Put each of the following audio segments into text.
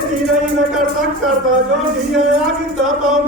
ਜੀਣਾ ਹੀ ਮੈਂ ਕਰਤਾ ਕਰਤਾ ਜੋ ਜੀਆ ਆ ਕੀਤਾ ਪਾਉ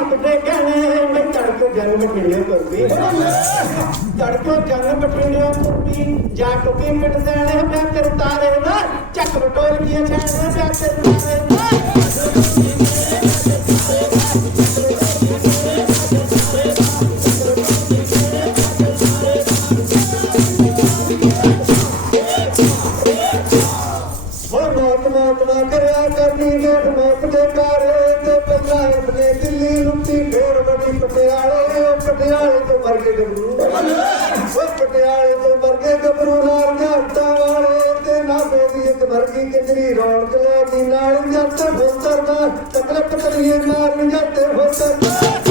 ਰੱਬ ਦੇ ਕਹਿਣੇ ਮੈਂ ਤੜਕੋ ਜਨਮ ਬਟਣਿਆ ਕਰਦੀ ਤੜਕੋ ਜਨਮ ਬਟਣਿਆ ਕਰਦੀ ਜਾ ਟੋਕੇ ਮਿਟ ਦੇਣੇ, ਮੈਂ ਕਰਤਾਰੇ ਨਾ ਚੱਕ ਬਟੋਲ ਕੀ ਛੇੜਨੇ ਮੈਂ ਕਰਤਾਰੇ ਨਾ ਵਰਗੇ ਗੱਭਰੂ। ਓਏ ਪਟਿਆਲੇ ਤੋਂ ਵਰਗੇ ਗੱਭਰੂ ਨਾਲ ਜੱਟਾਂ ਵਾਲੇ ਤੇ ਨਾ ਬੋਲੀ ਇੱਕ ਵਰਗੀ ਕਿੰਦਰੀ ਰੌਣਕ ਲਾ ਦੀ ਨਾਲ ਜੱਟ ਫੁੱਸਰ ਦਾ ਤਕਲਪ ਕਰੀਏ ਮਾਰ ਜੱਟ ਫੁੱਸਰ ਦਾ।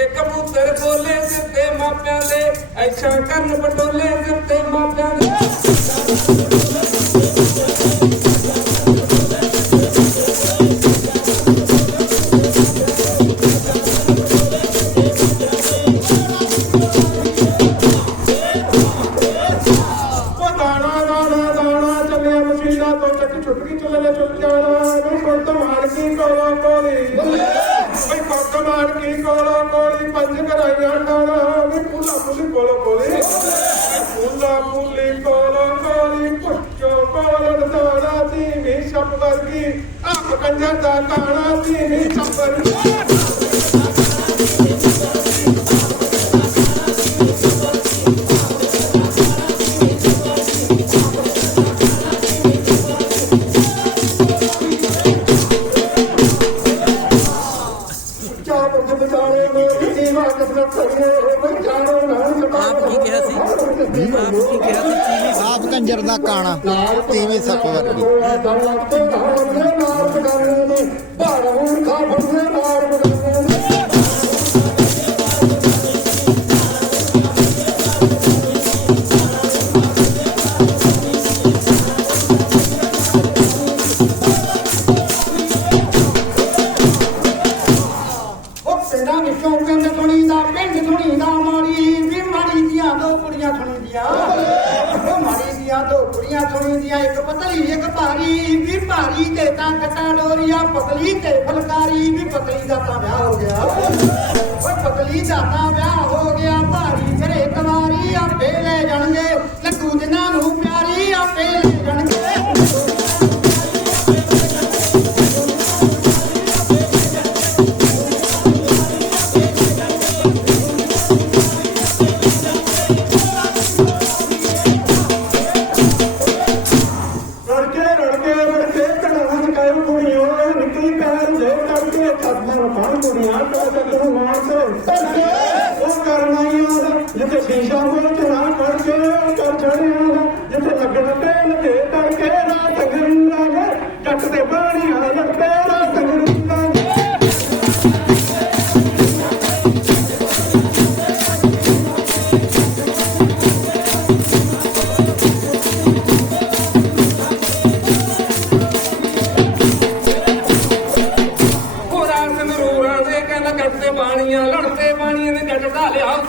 ਜੇ ਕਬੂਤਰ ਬੋਲੇ ਦਿੱਤੇ ਮਾਪਿਆਂ ਦੇ ਐਛਾ ਕਰਨ ਪਟੋਲੇ ਦਿੱਤੇ ਮਾਪਿਆਂ ਦੇ। ਕੰਮ ਵਰਗੀ ਆਪ ਕੰਜਰ ਦਾ ਕਾਣਾ ਧੀਮੀ ਚੱਪਲ ਸੁਣੀਆਂ ਸੁਣੀ ਦੀਆਂ, ਇੱਕ ਪਤਲੀ, ਇੱਕ ਭਾਰੀ, ਵੀ ਭਾਰੀ ਤੇ ਤਾਂ ਕਟਾ ਡੋਰੀਆ, ਪਤਲੀ ਤੇ ਫਲਕਾਰੀ, ਵੀ ਪਤਲੀ ਦਾ ਤਾਂ ਵਿਆਹ ਹੋ ਗਿਆ। ਓਏ ਪਤਲੀ ਦਾ ਤਾਂ ਵਿਆਹ ਹੋ ਗਿਆ, ਭਾਰੀ ਫਿਰੇ ਤਵਾਰੀ ਆਪੇ ਲੈ ਜਾਣਗੇ, ਲੱਡੂ ਜਿਨ੍ਹਾਂ ਨੂੰ ਪਿਆਰੀ, ਆਪੇ ਲੈ ਜਾਣਗੇ।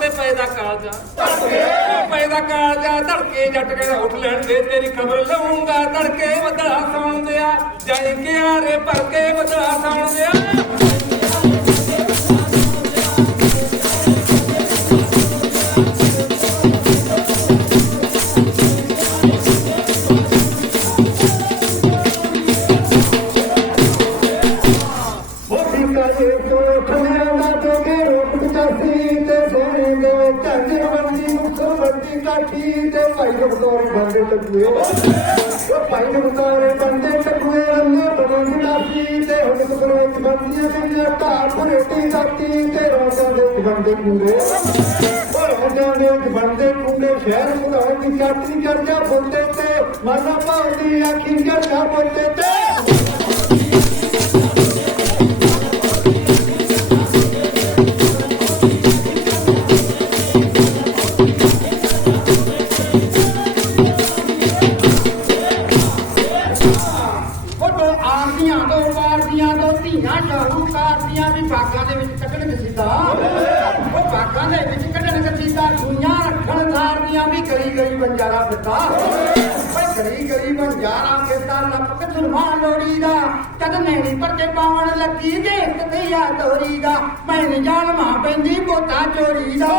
ਲਿਆ ਉੱਤੇ ਪੈਦਾ ਕਾਲਜਾ। ਪੈਦਾ ਕਾਲਜਾ, ਧੜਕੇ ਜੱਟ ਕੇ ਉੱਠ ਲੈਣ ਦੇ, ਤੇਰੀ ਖਬਰ ਲਵਾਂਗਾ ਧੜਕੇ ਵਧੜਾ ਸੌਣ ਦਿਆ, ਜਾਈ ਕਿਆਰੇ ਭਰ ਕੇ ਵਧੜਾ ਸੌਣ ਦਿਆ। ਹੋਰੀ ਬੰਦੀਆਂ ਤੇ ਘਾਹ ਭਰੇਟੀ ਦਾਤੀ ਤੇ ਰੋਜ਼ਾਂ ਦੇ ਬੰਦੇ ਕੂੜੇ ਉਹ ਦੇ ਬੰਦੇ ਕੂੜੇ ਸ਼ਹਿਰ ਮੁੜਾਉਣ ਦੀ ਚਾਤਰੀ ਚਰਚਾ ਬੋਲਦੇ ਤੇ। ਮਾਨਾ ਭਾਉਂਦੀ ਆਖੀ ਚਰਚਾ ਬੋਲਦੇ ਤੇ। ਗਲੀ ਗਲੀ ਬੰਜਾਰਾ ਫਿਰਦਾ ਲੱਪ ਲੋੜੀ ਦਾ ਕਦ ਨੈਣੀ ਪਰਦੇ ਪਾਉਣ ਲੱਗੀ ਦੇ ਕਿਤੇ ਤੋਰੀ ਦਾ ਮੈਂ ਨੀ ਜਾਣ ਮਾਂ ਪੈਂਦੀ ਬੋਤਾ ਚੋਰੀ ਦਾ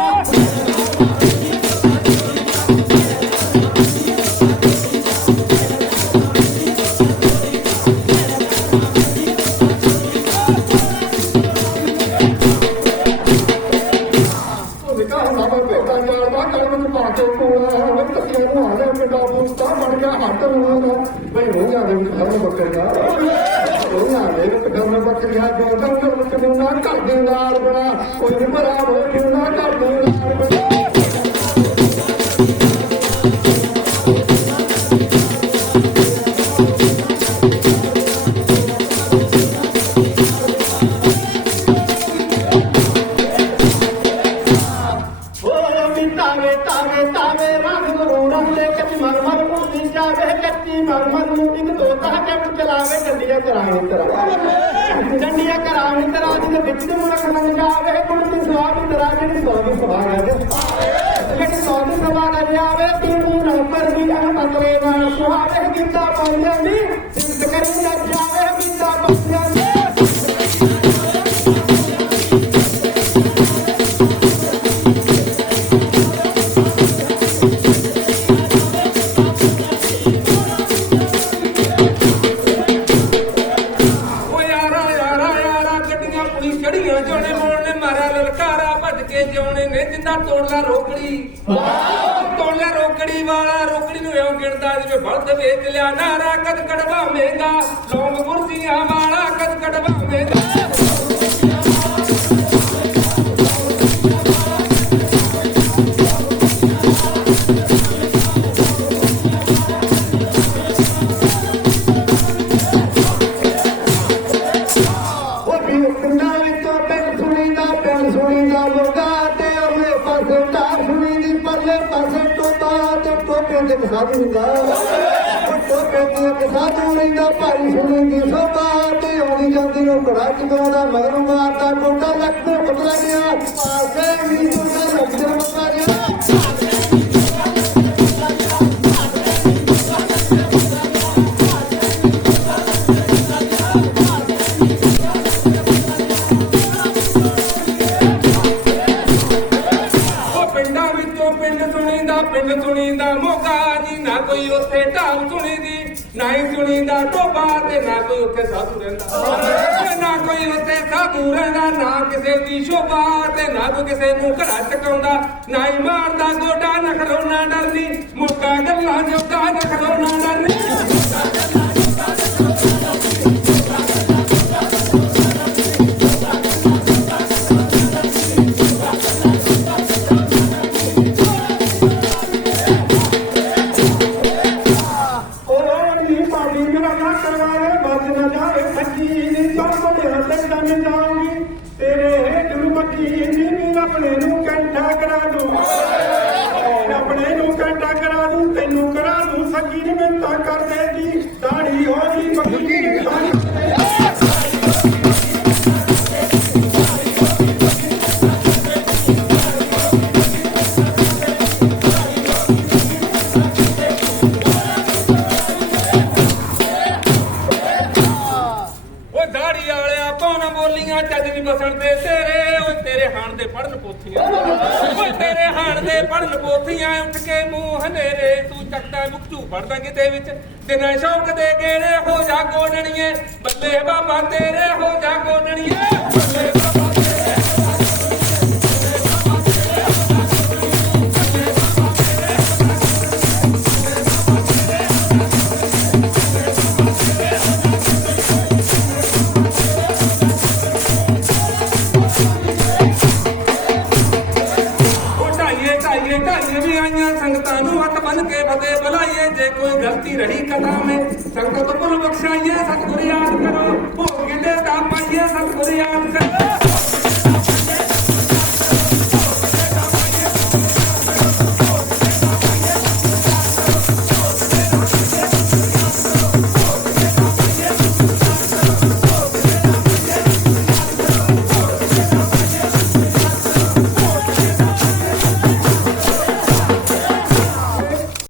ਬਣ ਗਿਆ ਹੱਥ ਨੂੰ ਬਈ ਹੋ ਗਿਆ ਦੇ ਵਿੱਚ ਹਰ ਬੱਕਰੀਆਂ ਹੋ ਦੇ ਵਿੱਚ ਗੰਮ ਬੱਕਰੀਆਂ ਦੋ ਦੰਗਲ ਵਿੱਚ ਨਾ ਘਰ ਦੇ ਨਾਲ ਬਣਾ ਕੋਈ ਨੀ ਭਰਾ ਹੋ ਨਾ ਘਰ ਦੇ ਨਾਲ ਬਣਾ ਡੰਡੀਆਂ ਕਰਾਏ ਤਰਾ ਡੰਡੀਆਂ ਕਰਾਵੇ ਤਰਾ ਦੇ ਵਿੱਚ ਨੂੰ ਮੁੜਕ ਮੰਗ ਜਾਵੇ ਕੁੰਡੀ ਸਵਾਦ ਤਰਾ ਜਿਹੜੀ ਸੋਦੀ ਸਵਾ ਗਏ ਜਿਹੜੀ ਸੋਦੀ ਸਵਾ ਗਏ ਆਵੇ ਤੂੰ ਨੂੰ ਵੇਚ ਲਿਆ ਨਾਰਾ ਕਦ ਕੜਵਾਵੇਂਗਾ ਲੌਂਗ ਕੁਰਸੀਆਂ ਵਾਲਾ ਕਦ ਕੜਵਾਵੇਂਗਾ ਉਹ ਤੇ ਉਹਨੇ ਪਾਸੇ ਟਾਰ ਸੁਣੀਦੀ ਪਰਲੇ ਪਾਸੇ ਟੋਪਾ ਤੇ ਟੋਪੇ ਦੇ ਸਾਧੂ ਹੁੰਦਾ ਉਹ ਟੋਪੇ ਭਾਈ ਸੁਣੀਦੀ ਸੋਭਾ ਤੇ ਆਉਂਦੀ ਜਾਂਦੀ ਉਹ ਘੜਾ ਚਗਾਉਂਦਾ ਮਗਰ ਮਾਰਦਾ ਟੋਟਾ ਲੱਗਦੇ ਬਦਲਾ ਗਿਆ ਪਾਸੇ ਵੀ ਟੋਟਾ ਲੱਗਦੇ ਬਦਲਾ ਗਿਆ ਉੱਥੇ ਸਾਧੂ ਰਹਿੰਦਾ ਨਾ ਕਿਸੇ ਦੀ ਸ਼ੋਭਾ ਤੇ ਨਾ ਕੋਈ ਕਿਸੇ ਨੂੰ ਘੜਾ ਟਕਾਉਂਦਾ ਨਾ ਹੀ ਮਾਰਦਾ ਗੋਡਾ ਨਾ ਖੜਾਉਣਾ ਡਰਨੀ ਮੁੱਕਾ ਗੱਲਾਂ ਜੋਗਾ ਨਾ ਖੜਾਉਣਾ ਡਰਨੀ। ਦਾੜੀ ਵਾਲਿਆ ਪਾਉਣਾ ਬੋਲੀਆਂ, ਚੱਜ ਨਹੀਂ ਬਸਣ ਦੇ ਤੇਰੇ, ਓਏ ਤੇਰੇ ਹਾਣ ਦੇ ਪੜਨ ਪੋਥੀਆਂ। ਓਏ ਤੇਰੇ ਹਾਣ ਦੇ ਪੜਨ ਪੋਥੀਆਂ, ਉੱਠ ਕੇ ਮੂੰਹ ਹਨੇਰੇ, ਤੂੰ ਚੱਕਦਾ ਮੁਕਤੂ ਪੜਦਾ ਕਿਤੇ ਵਿੱਚ। ਦਿਨਾਂ ਸ਼ੌਕ ਦੇ ਗੇੜੇ ਹੋ ਜਾ ਗੋਡਣੀਏ ਬੱਲੇ ਬਾਬਾ ਤੇਰੇ ਹੋ ਜਾ ਗੋਡਣੀਏ